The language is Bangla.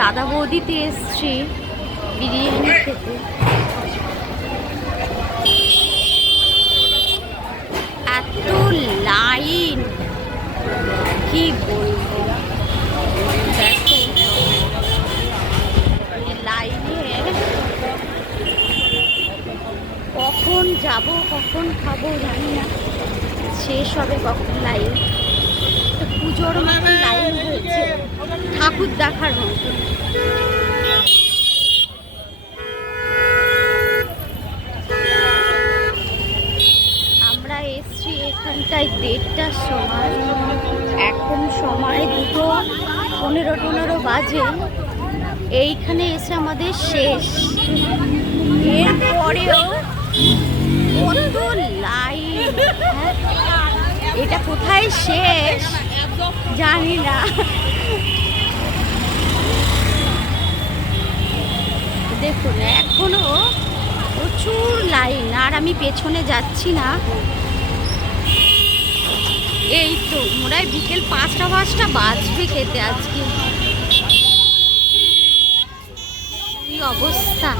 দাদা বৌদিতে এসছি বিরিয়ানি খেতে। এত লাইন কি বলবো, দেখো লাইনে কখন যাব কখন খাবো জানি না, শেষ হবে কখন লাইন। পুজোর মতো লাইন হয়েছে, ঠাকুর দেখার মতো। আমরা এসছি এখানটায় 1:30টার সময়, এখন সময় 2:15 বাজে। এইখানে এসে আমাদের শেষ, এরপরেও কত লাইন। এটা কোথায় শেষ জানি না। দেখুন এখনো প্রচুর লাইন, আর আমি পেছনে যাচ্ছি না। এই তো মনে হয় বিকেল 5টা বাজবে খেতে। আজকে কি অবস্থা।